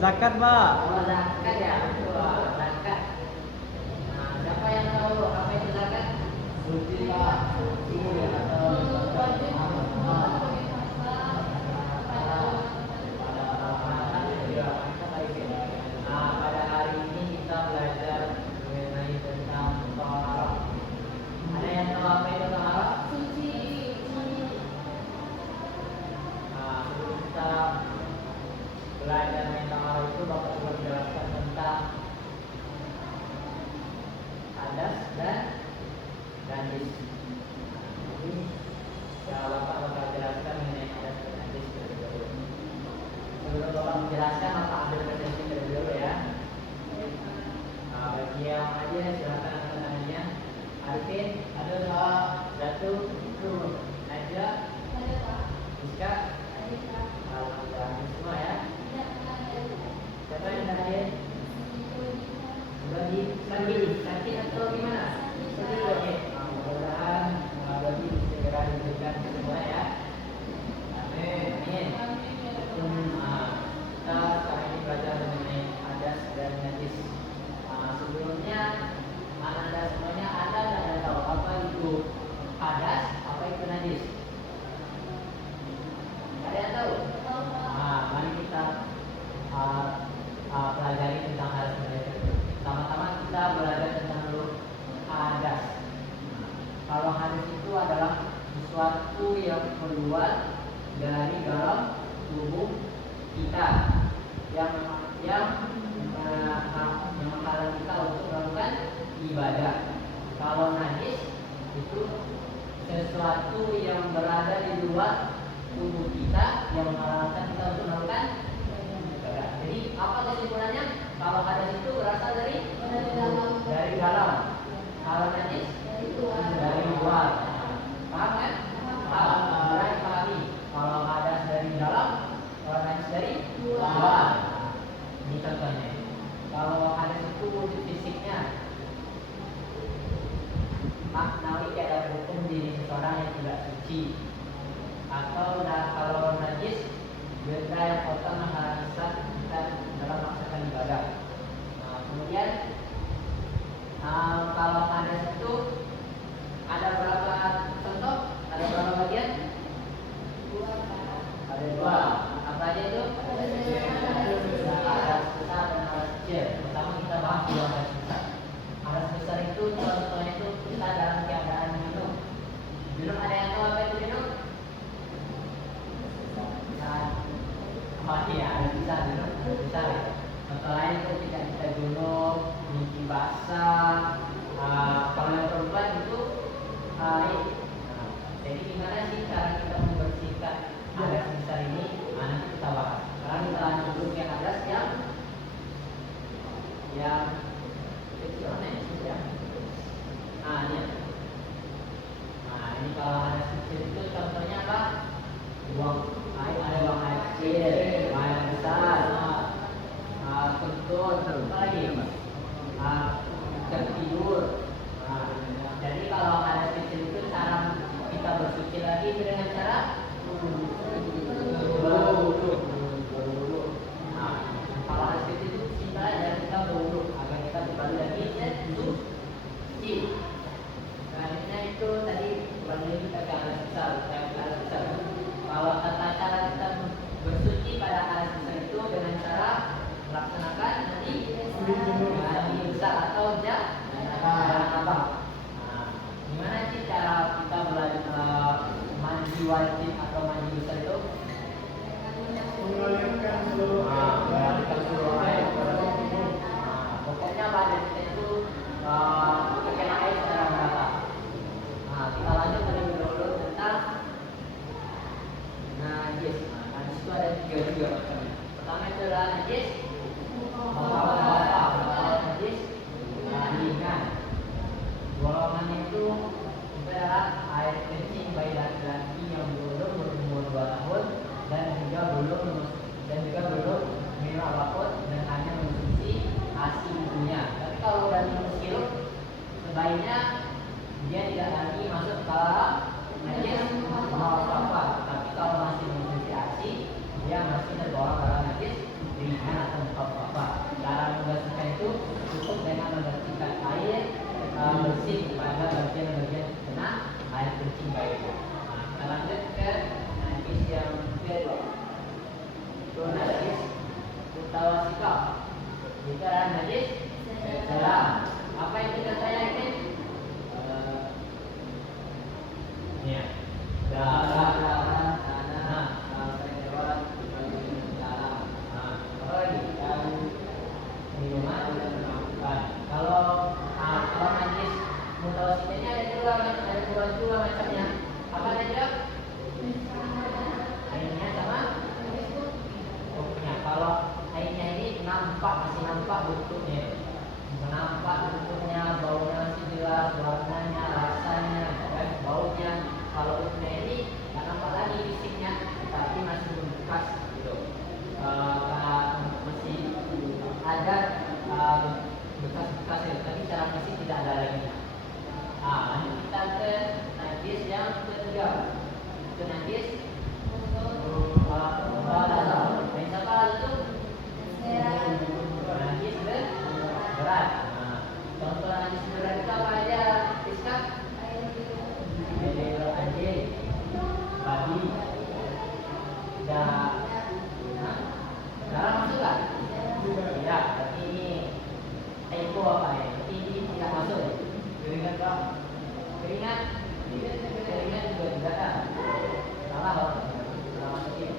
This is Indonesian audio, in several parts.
Zakat, Pak. Oh, zakat ya. Wah, zakat. Nah, siapa yang tahu apa itu zakat? Suci Pak. Suci atau Nah, pada hari ini kita belajar mengenai tentang taharah. Ada yang tahu apa itu taharah? Nah, sebelum kita belajar mengenai taharah itu, Bapak coba menjelaskan tentang hadas dan najis. Jadi, Bapak bakal jelaskan mengenai hadas dan najis terlebih dahulu. Sebelum Bapak menjelaskan, Bapak ambil presensi terlebih dahulu ya. Nah, bagi yang aja silakan angkat tangannya. Arifin, ada Pak. Datu, Najwa, Iska, alhamdulillah semua ya. Siapa yang terakhir? Bagi sakit atau gimana? Sakit, oke. Mudah-mudahan bagi segera diberikan semua ya. Amin. Nah, kita sekarang ini belajar mengenai hadas dan najis. Sebelumnya Anda semuanya ada yang tahu apa itu hadas, apa itu najis? Ada yang tahu? Mari kita pelajari tentang hadas dan najis. Pertama-tama kita belajar tentang dulu hadas. Kalau hadas itu adalah sesuatu yang keluar dari dalam tubuh kita yang menghalang kita untuk melakukan ibadah. Kalau najis itu sesuatu yang berada di luar tubuh kita yang menghalangi kita untuk melakukan ibadah. Jadi apa kesimpulannya? Kalau hadas itu berasal dari dalam. Kalau najis dari luar. Paham kan? Paham. Mulai pahami. Kalau hadas dari dalam, kalau najis dari luar. Ini contohnya. Kalau hadas itu wujud fisiknya, maknawi ada hukum diri seseorang yang tidak suci. Atau kalau najis, benda yang kotor menghalangi kita dalam melaksanakan ibadah. Nah, kemudian kalau hadas itu ada berapa contoh? Ada berapa bagian? Ada dua. Apa aja itu? Hadas besar dan hadas kecil. Pertama kita bahas dua hadas besar. Hadas besar itu contohnya itu kita dalam keadaan minum. Minum ada yang tahu apa itu minum? Iya, hadas besar minum. Hadas besar ya. Contoh lain itu ketika kita junub, mimpi basah. Kalau yang perempuan itu haid. Jadi gimana sih cara kita membersihkan hadas besar ini? Nanti kita bahas. Sekarang kita lanjut dulu ke hadas yang kecil ya. Ini kalau hadas kecil itu contohnya apa? Buang air, ada buang air kecil, buang air besar, kentut, apa lagi? Tertidur. Jadi kalau hadas kecil itu cara kita bersuci lagi itu dengan cara berwudu. Kalau hadas kecil itu simpel aja, kita berwudu agar kita kembali lagi suci. Selanjutnya itu tadi kembali kita ke hadas besar, Kalau tata cara kita bersuci pada hadas besar itu dengan cara melaksanakan mandi besar atau janabah. Gimana sih cara kita belajar mandi wajib atau mandi besar itu? Mengalirkan seluruh air pada tubuh. Pokoknya badan kita itu terkena air secara merata. Kita lanjut terlebih dahulu tentang najis. Najis itu ada tiga macamnya. Pertama itu adalah najis najis ringan. Golongan itu adalah air kencing bayi laki-laki yang belum berumur 2 tahun dan juga belum minum apapun dan hanya mengonsumsi ASI ibunya. Tapi kalau udah minum sirup, sebaiknya dia tidak lagi masuk ke najis apa. Tapi kalau masih mengonsumsi ASI, dia masih tergolong dalam najis ringan atau yaitu cukup dengan membersihkan air bersih pada bagian-bagian kena air kencing baik. Nah, kita lanjut ke najis yang kedua. Itu najis mutawasito. Itu adalah najis sedang. Apa itu contohnya ini? Ya, darah, tanah, hewan, dalam. Apa lagi? Dan minuman dan makan. Kalau najis mutawasitnya ada dua macamnya. Apa saja? Airnya sama bentuknya. Kalau airnya ini masih nampak bentuknya, baunya masih jelas, warnanya, rasanya, dan baunya. Kalau bentuknya ini nggak nampak lagi fisiknya, tapi masih membekas gitu. Masih ada bekas-bekasnya, tapi secara fisik tidak ada lagi. Lanjut kita ke najis yang ketiga. Itu najis najis berat. Contoh najis berat itu apa aja? Rizka? Anjing, babi, darah masuk nggak? Tidak. Berarti ini ego apa ya? Berarti ini tidak masuk. Keringat dong. Keringat juga tidak ada. Salah loh. Masukin.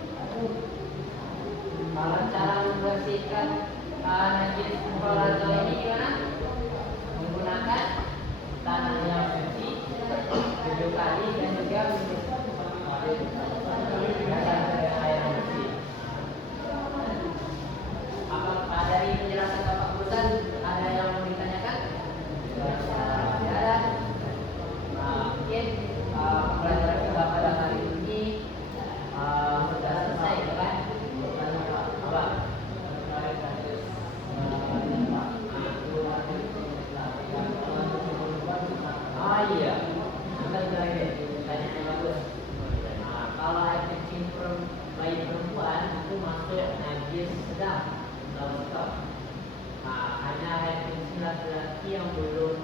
Kalau cara membersihkan najis mukhalato ini gimana? Menggunakan tanah yang suci 7 kali dan juga dengan air yang bersih. Apa dari penjelasan Bapak Ustaz ada yang mau ditanyakan? Tidak ada. Mungkin pembelajaran kita pada hari ini sudah selesai, kan? Apa? Iya, benar lagi. Tanya yang bagus. Kalau air kencing bayi perempuan itu masuk najis sedang atau stop. Hanya air kencing laki-laki yang belum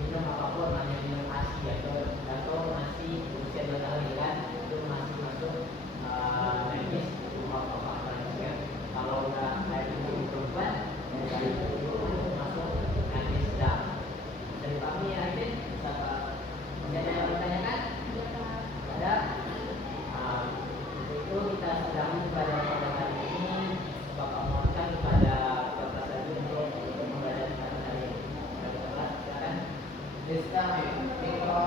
minum apapun, hanya minum ASI atau masih usia 2 tahun kan, itu masih masuk najis. Kalau udah air kencing perempuan, itu masuk najis sedang. Dari kami ya ini, ada yang bertanyakan? Ada? Itu kita sedang pada hari ini Bapak mohonkan kepada Bapak tadi untuk membaca kata hari ini. Silakan. Rizka, Fikro,